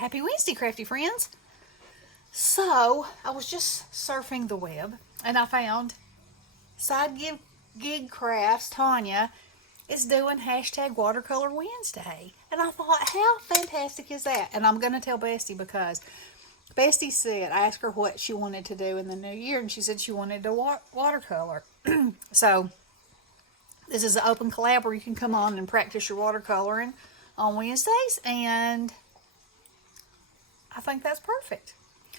Happy Wednesday, crafty friends. So, I was just surfing the web and I found Gig Crafts, Tanya, is doing hashtag Watercolor Wednesday. And I thought, how fantastic is that? And I'm going to tell Bestie because Bestie said, I asked her what she wanted to do in the new year, and she said she wanted to watercolor. So, this is an open collab where you can come on and practice your watercoloring on Wednesdays, and I think that's perfect.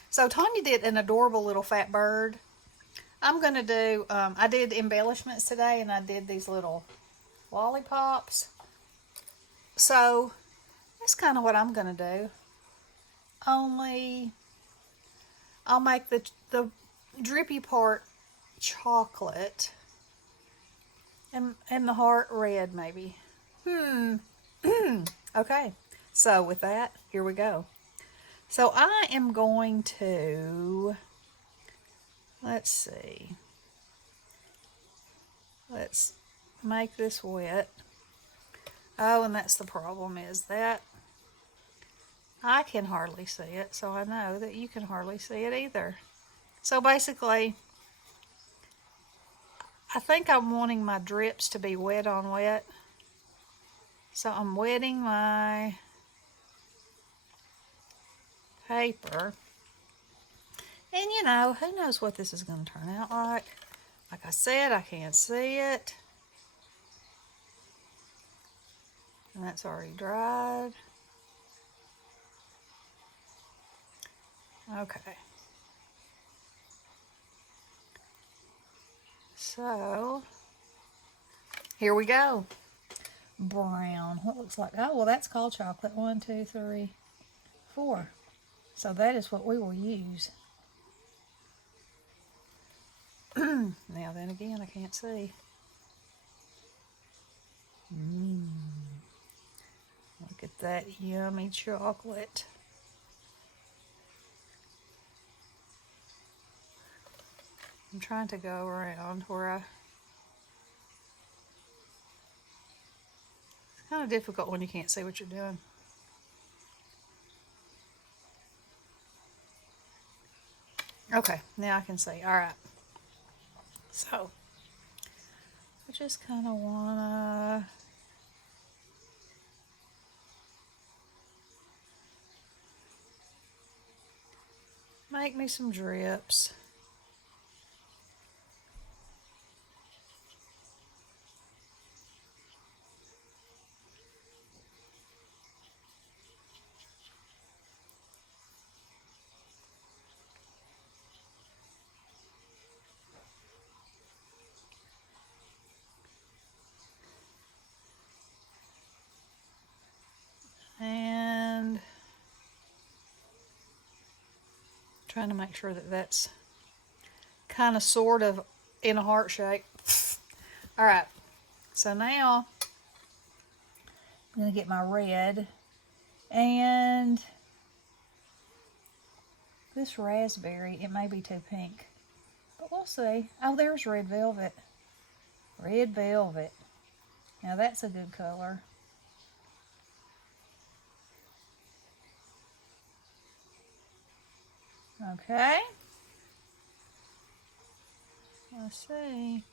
So Tanya did an adorable little fat bird. I'm going to do, I did embellishments today, and I did these little lollipops. So that's kind of what I'm going to do. Only I'll make the drippy part chocolate and the heart red maybe. Okay. So with that, here we go. So I am going to, let's see, let's make this wet. Oh, and that's the problem, is that I can hardly see it, so I know that you can hardly see it either. So basically, I think I'm wanting my drips to be wet on wet. So I'm wetting my paper. And you know, who knows what this is going to turn out like. Like I said, I can't see it. And that's already dried. Okay. So, here we go. Brown. What looks like, oh, well, that's called chocolate. 1, 2, 3, 4. So that is what we will use. Now then again, I can't see. Look at that yummy chocolate. I'm trying to go around where it's kind of difficult when you can't see what you're doing. Okay, now I can see. All right. So, I just kind of want to make me some drips. And trying to make sure that that's kind of sort of in a heart shape. All right, so now I'm going to get my red, and this raspberry, it may be too pink, but we'll see. Oh, there's red velvet. Red velvet. Now that's a good color. Okay. Let's see.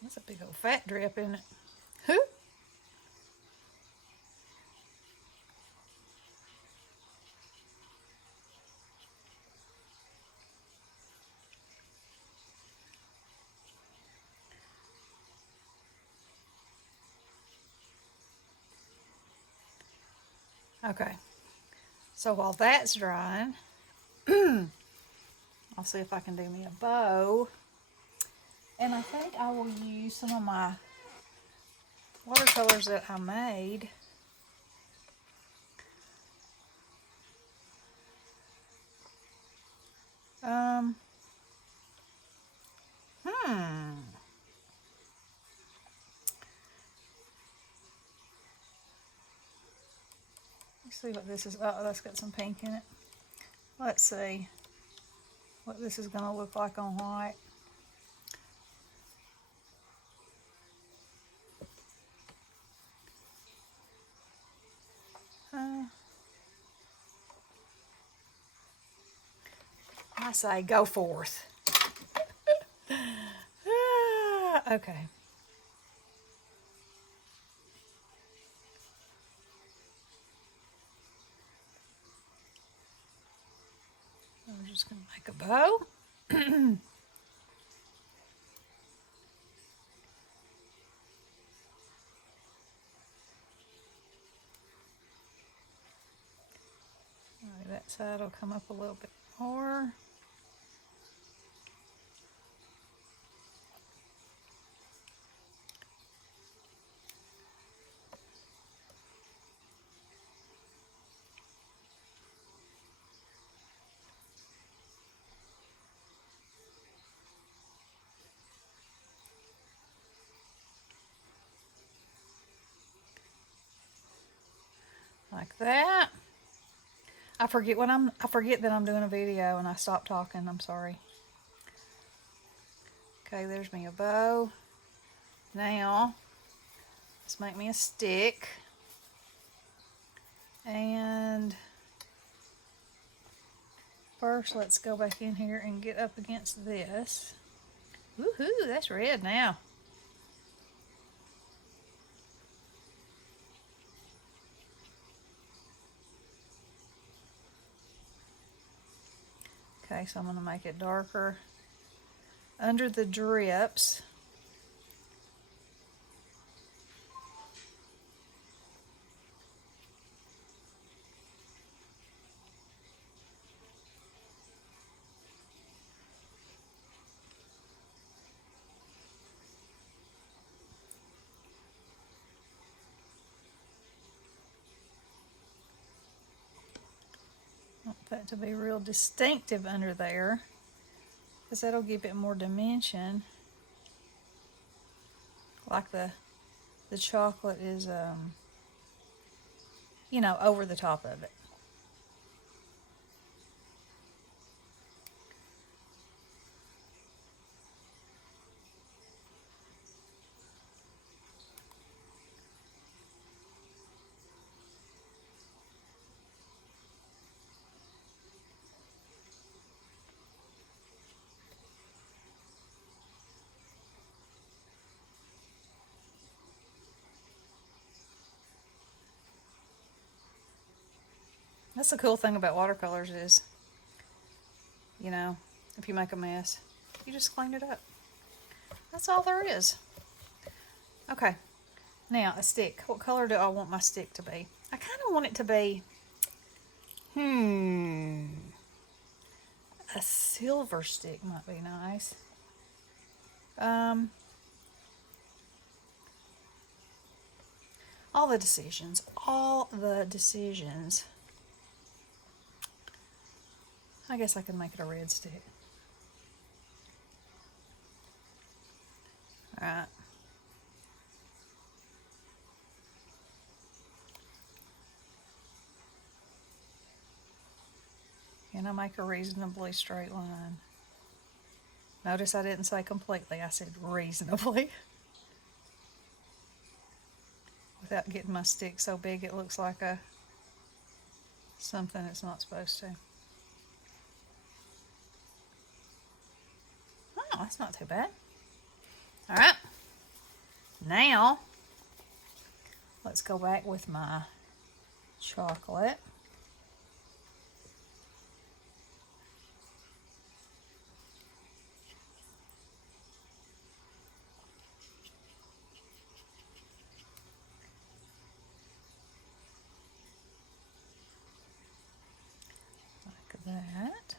That's a big old fat drip, isn't it? Who? Okay. So while that's drying, I'll see if I can do me a bow. And I think I will use some of my watercolors that I made. Let's see what this is. Oh, that's got some pink in it. Let's see what this is going to look like on white. I say go forth. Okay. I'm just going to make a bow. Alright, that side will come up a little bit more. Like that. I forget that I'm doing a video and I stop talking. I'm sorry. Okay, there's me a bow. Now, let's make me a stick. And first, let's go back in here and get up against this. Woohoo, that's red now. Okay, so I'm going to make it darker under the drips. I want that to be real distinctive under there, because that'll give it more dimension. Like the chocolate is, you know, over the top of it. That's the cool thing about watercolors is, you know, if you make a mess, you just clean it up. That's all there is. Okay, now a stick. What color do I want my stick to be? I kind of want it to be, a silver stick might be nice. All the decisions. I guess I could make it a red stick. Alright. And I make a reasonably straight line. Notice I didn't say completely, I said reasonably. Without getting my stick so big it looks like something it's not supposed to. Oh, that's not too bad. Alright. Now, let's go back with my chocolate. Like that.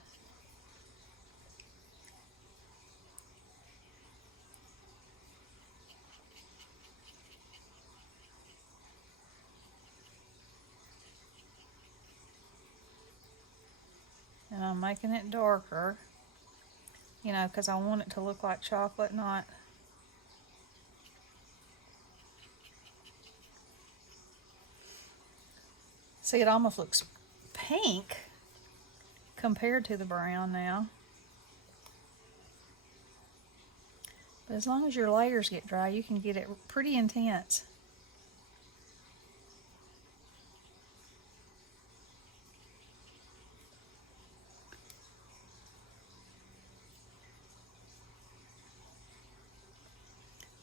And I'm making it darker, you know, because I want it to look like chocolate, not See, it almost looks pink compared to the brown now. But as long as your layers get dry, you can get it pretty intense.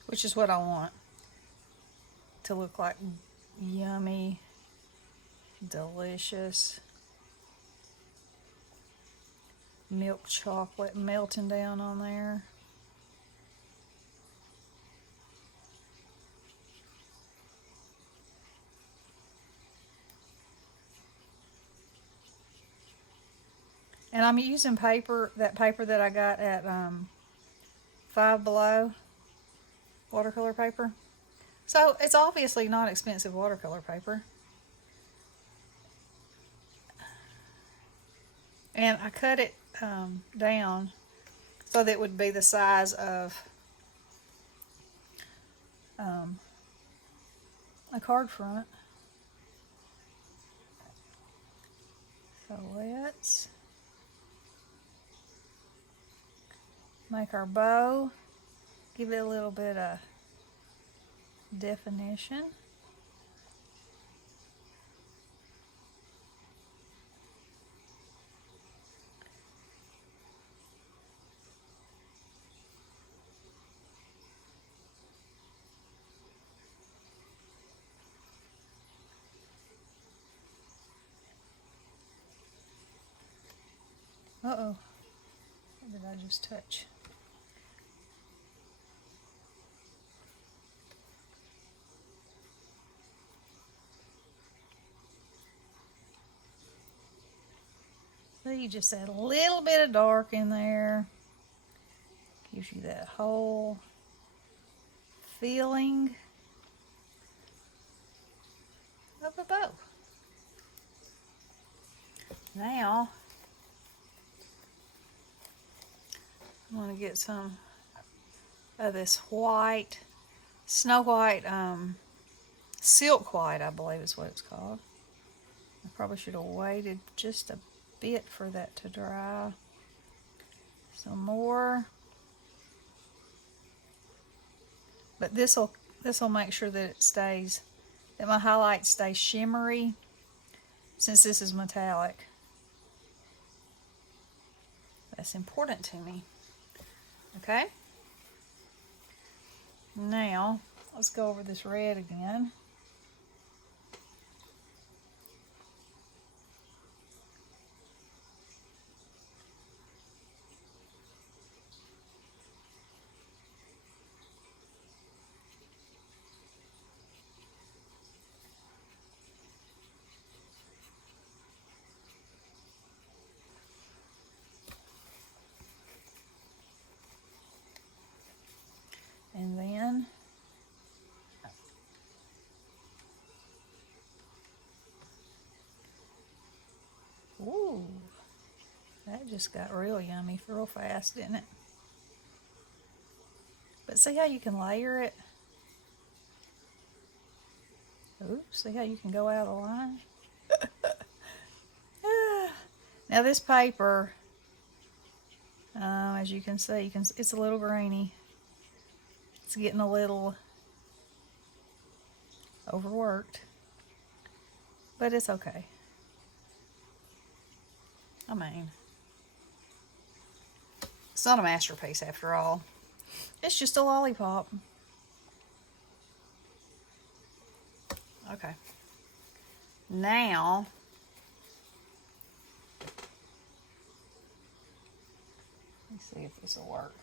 Which is what I want to look like. Yummy, delicious milk chocolate melting down on there. And I'm using paper, that paper that I got at Five Below, watercolor paper. So it's obviously not expensive watercolor paper. And I cut it down so that it would be the size of a card front. So let's make our bow, give it a little bit of definition. Uh-oh, what did I just touch? So you just add a little bit of dark in there. Gives you that whole feeling of a bow. Now, I'm going to get some of this white, Snow White, Silk White, I believe is what it's called. I probably should have waited just a bit for that to dry. Some more. But this'll make sure that it stays, that my highlights stay shimmery, since this is metallic. That's important to me. Okay? Now, let's go over this red again. And then ooh, that just got real yummy real fast, didn't it? But see how you can layer it? Ooh, see how you can go out of line? Now this paper, as you can see, it's a little grainy. It's getting a little overworked, but it's okay. I mean, it's not a masterpiece after all. It's just a lollipop. Okay. Now, let's see if this will work.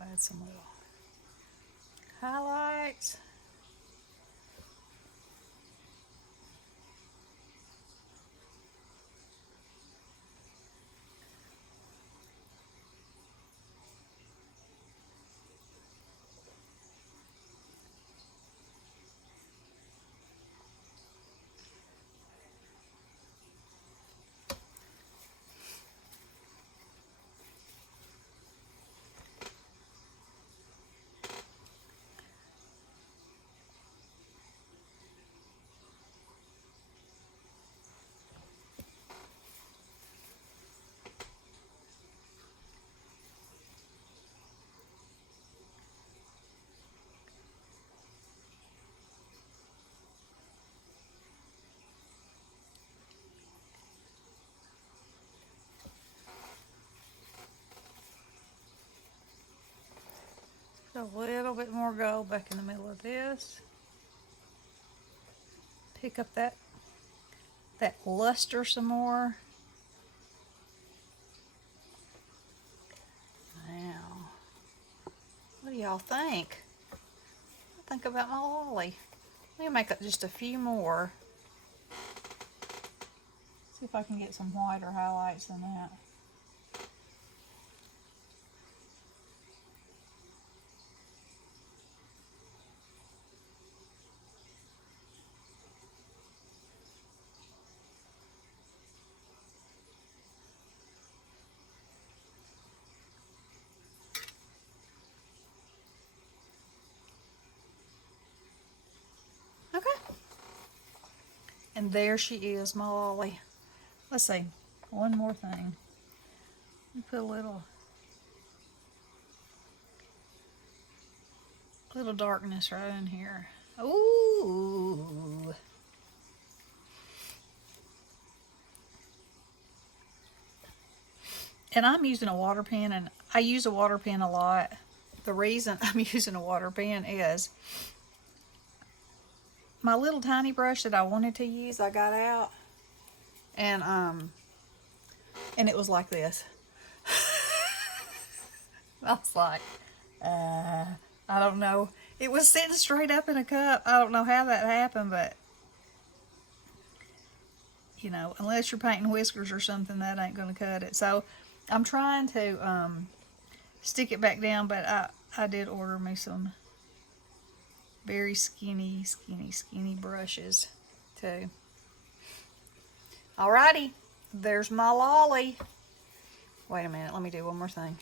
I'll add some little highlights. Put a little bit more gold back in the middle of this. Pick up that luster some more. Now, what do y'all think? Think about my lolly. Let me make up just a few more. See if I can get some whiter highlights in that. Okay. And there she is, my lolly. Let's see. One more thing. Put a little darkness right in here. Ooh. And I'm using a water pen, and I use a water pen a lot. The reason I'm using a water pen is my little tiny brush that I wanted to use, I got out, and it was like this. I was like, I don't know. It was sitting straight up in a cup. I don't know how that happened, but you know, unless you're painting whiskers or something, that ain't gonna cut it. So I'm trying to stick it back down, but I did order me some very skinny brushes too. Alrighty, there's my lolly. Wait a minute, let me do one more thing.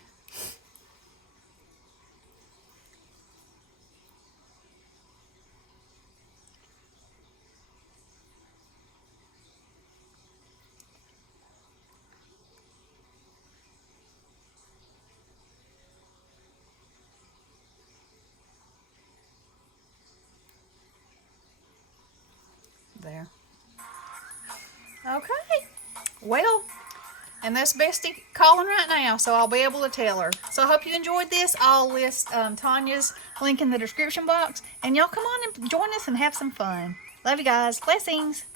There. Okay. Well, and that's Bestie calling right now, so I'll be able to tell her. So I hope you enjoyed this. I'll list Tanya's link in the description box, and y'all come on and join us and have some fun. Love you guys. Blessings.